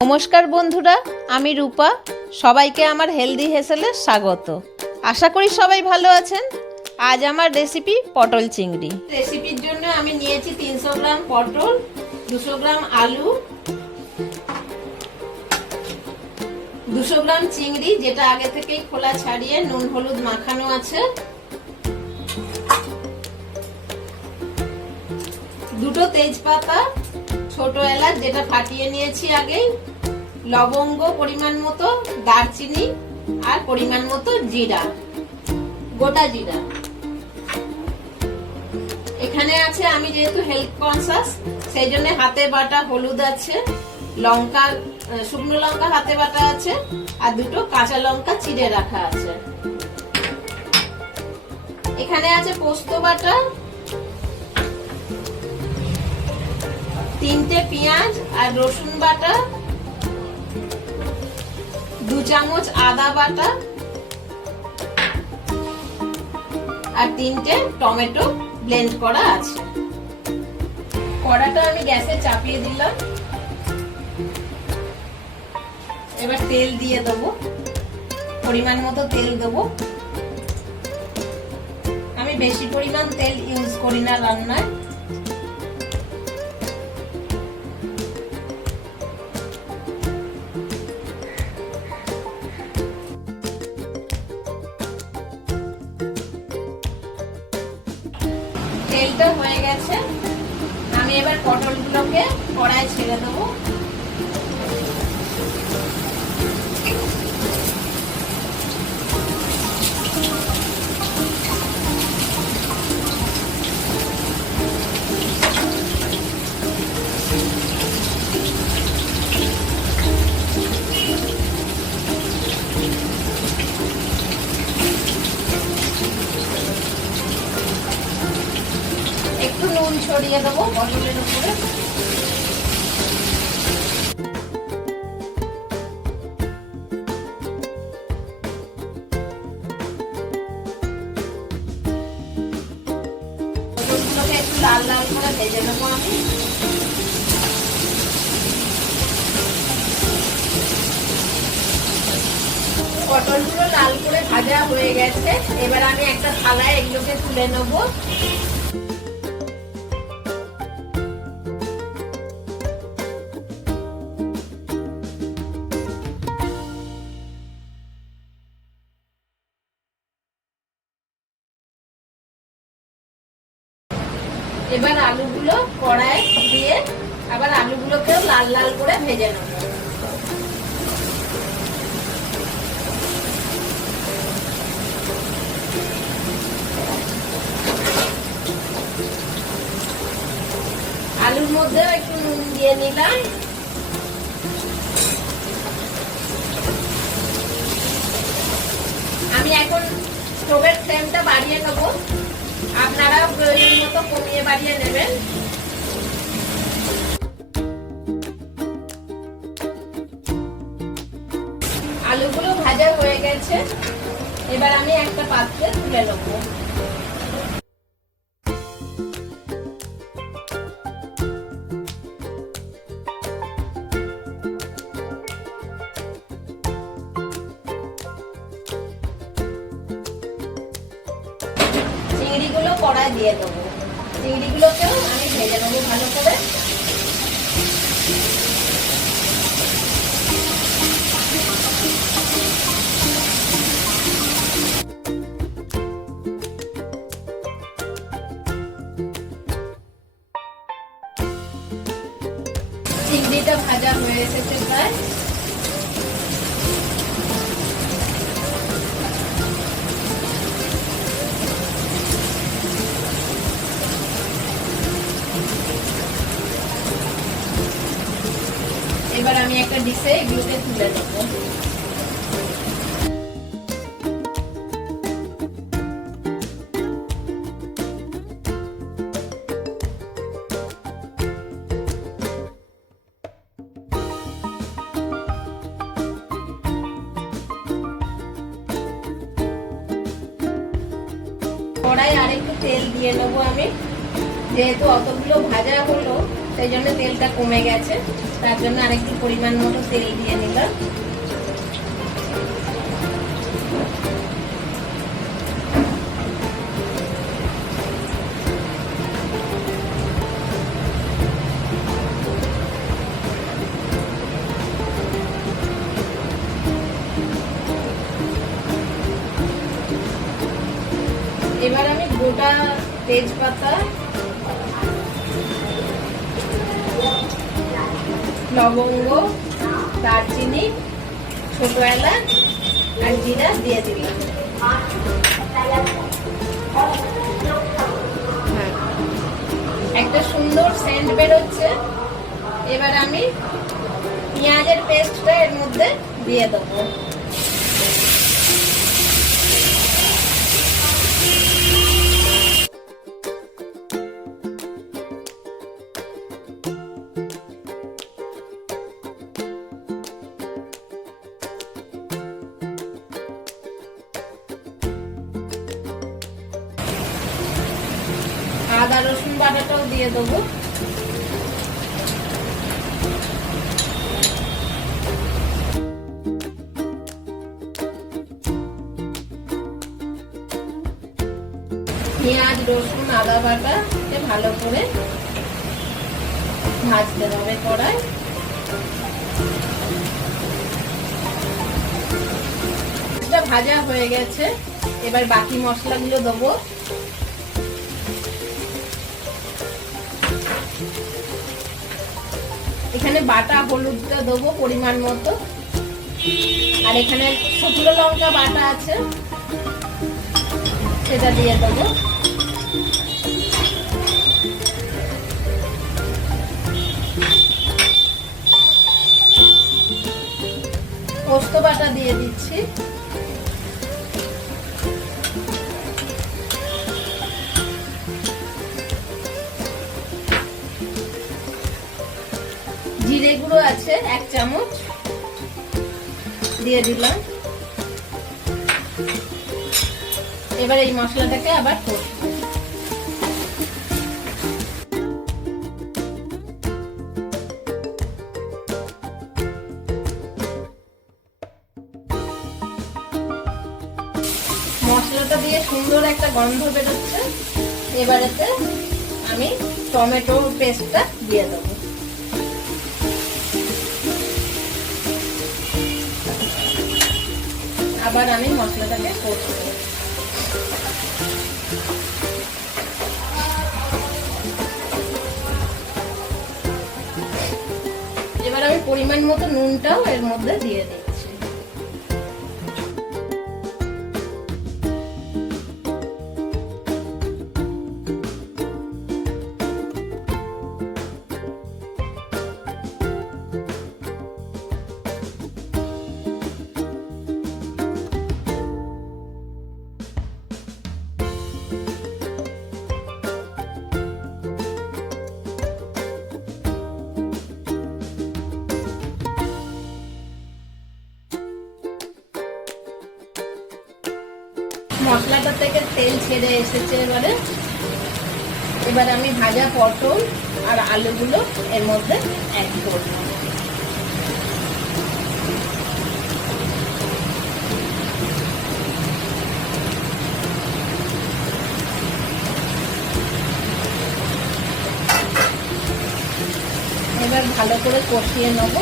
নমস্কার বন্ধুরা, আমি রূপা। সবাইকে আমার হেলদি হেসেলে স্বাগত। আশা করি সবাই ভালো আছেন। আজ আমার রেসিপি পটল চিংড়ি। রেসিপির জন্য আমি নিয়েছি 300 গ্রাম পটল, 200 গ্রাম আলু, 200 গ্রাম চিংড়ি যেটা আগে থেকেই খোলা ছাড়িয়ে নুন হলুদ মাখানো আছে, 2টো তেজপাতা, ছোট এলাচ যেটা ফাটিয়ে নিয়েছি আগেই, লবঙ্গ পরিমাণ মতো, দারচিনি আর পরিমাণ মতো জিরা, গোটা জিরা। এখানে আছে, আমি যেহেতু হেলথ কনসাস সেই জন্য হাতে বাটা হলুদ আছে, লঙ্কা, শুকনো লঙ্কা হাতে বাটা আছে, আর 2টো কাঁচা লঙ্কা চিড়ে রাখা আছে। এখানে আছে পোস্ত বাটা, 3টে পেঁয়াজ আর রসুন বাটা, 2 চামচ আদা বাটা আর 3টে টমেটো ব্লেন্ড করা আছে। কড়াটা আমি গ্যাসে চাপিয়ে দিলাম। এবার তেল দিয়ে দেবো, পরিমাণ মতো তেল দেবো। আমি বেশি পরিমাণ তেল ইউজ করি না রান্নায়। তেলটা হয়ে গেছে, আমি এবার পটলগুলোকে কড়ায় ছেড়ে দেবো। একটু নুন ছড়িয়ে দেবো পটলের উপরে। পটলগুলোকে একটু লাল লাল করে ভেজে নেবো আমি। পটলগুলো লাল করে ভাজা হয়ে গেছে, এবার আমি একটা থালায় এগুলোকে তুলে নেবো। এবার আলুগুলো কড়ায় দিয়ে আবার আলুগুলোকেও লাল লাল করে ভেজে নেব। আলুর মধ্যেও একটু নুন দিয়ে নিলাম। আমি এখন স্টোভের ফ্লেমটা বাড়িয়ে নেব, আপনারা প্রয়োজন মতো কমিয়ে বাড়িয়ে নেবেন। আলুগুলো ভাজা হয়ে গেছে, এবার আমি একটা পাত্রে তুলে নেব। চিংড়িগুলো কড়ায় দিয়ে দেবো, চিংড়িগুলোকেও আমি ভেজে নেবো ভালো করে। চিংড়িটা ভাজা হয়ে এসেছে প্রায়। এবার আমি একটা ডিশে এগুলোকে তুলে নেবো। কড়াই আরেকটু তেল দিয়ে নেবো আমি, যেহেতু অতগুলো ভাজা হলো সেই জন্য তেলটা কমে গেছে। তার জন্য আরেকটু পরিমাণ মতো তেল দিয়ে নিলাম। এবার আমি গোটা তেজপাতা, লবঙ্গ, দারচিনি, ছোট এলাচ আর জিরা দিয়ে দিলাম। একটা সুন্দর সেন্ট বেরোচ্ছে। এবার আমি পেঁয়াজের পেস্টটা এর মধ্যে দিয়ে দেবো। আদা রসুন বাটাটাও দিয়ে দেবো। পেঁয়াজ রসুন আদা বাটাকে ভালো করে ভাজতে হবে কড়াই। এটা ভাজা হয়ে গেছে। এবার বাকি মশলাগুলো দেবো। এখানে বাটা হলুদটা দেবো পরিমাণ মতো, আর এখানে শুকনো লঙ্কা বাটা আছে সেটা দিয়ে দেবো। পোস্ত বাটা দিয়ে দিচ্ছি। জিরে গুঁড়ো আছে 1 চামচ দিয়ে দিলাম। এবার এই মশলাটাকে আবার কষবো। মশলাটা দিয়ে সুন্দর একটা গন্ধ বেরোচ্ছে। এবারেতে আমি টমেটো পেস্টটা দিয়ে দেবো। আবার আমি মশলাটাকে কষবো। এবার আমি পরিমাণ মতো নুনটাও এর মধ্যে দিয়ে দিচ্ছি। মশলাটা থেকে তেল ছেড়ে এসেছে। এবারে আমি ভাজা পটল আর আলুগুলো এর মধ্যে অ্যাড করব। এবার ভালো করে কষিয়ে নেব।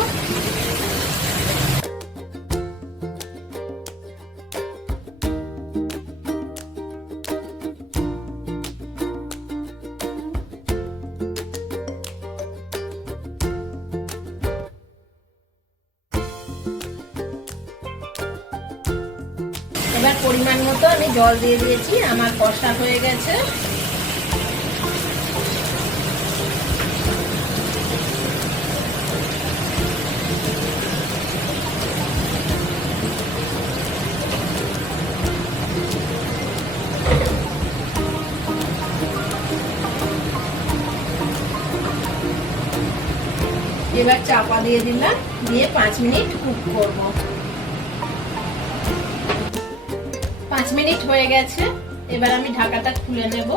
এবার পরিমাণ মতো আমি জল দিয়ে দিয়েছি। আমার কষা হয়ে গেছে। এবার চাপা দিয়ে দিলাম, দিয়ে 5 মিনিট কুক করব। 5 মিনিট হয়ে গেছে। এবার আমি ঢাকাটা খুলে নেব।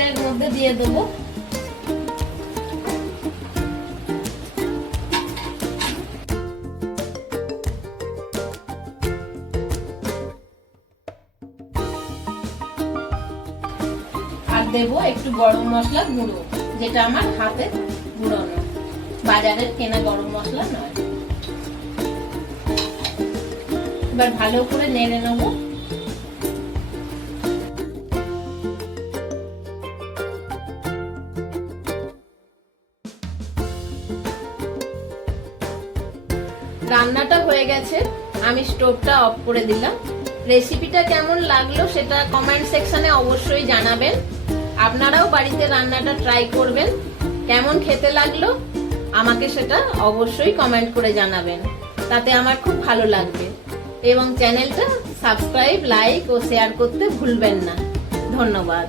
সর্ষের মধ্যে দিয়ে দেবো। আর দেবো একটু গরম মশলা গুঁড়ো, যেটা আমার হাতে গুঁড়োনো, বাজারের কেনা গরম মশলা নয়। এবার ভালো করে নেড়ে নেবো। রান্নাটা হয়ে গেছে, আমি স্টোভটা অফ করে দিলাম। রেসিপিটা কেমন লাগলো সেটা কমেন্ট সেকশনে অবশ্যই জানাবেন। আপনারাও বাড়িতে রান্নাটা ট্রাই করবেন। কেমন খেতে লাগলো আমাকে সেটা অবশ্যই কমেন্ট করে জানাবেন, তাতে আমার খুব ভালো লাগবে। এবং চ্যানেলটা সাবস্ক্রাইব, লাইক ও শেয়ার করতে ভুলবেন না। ধন্যবাদ।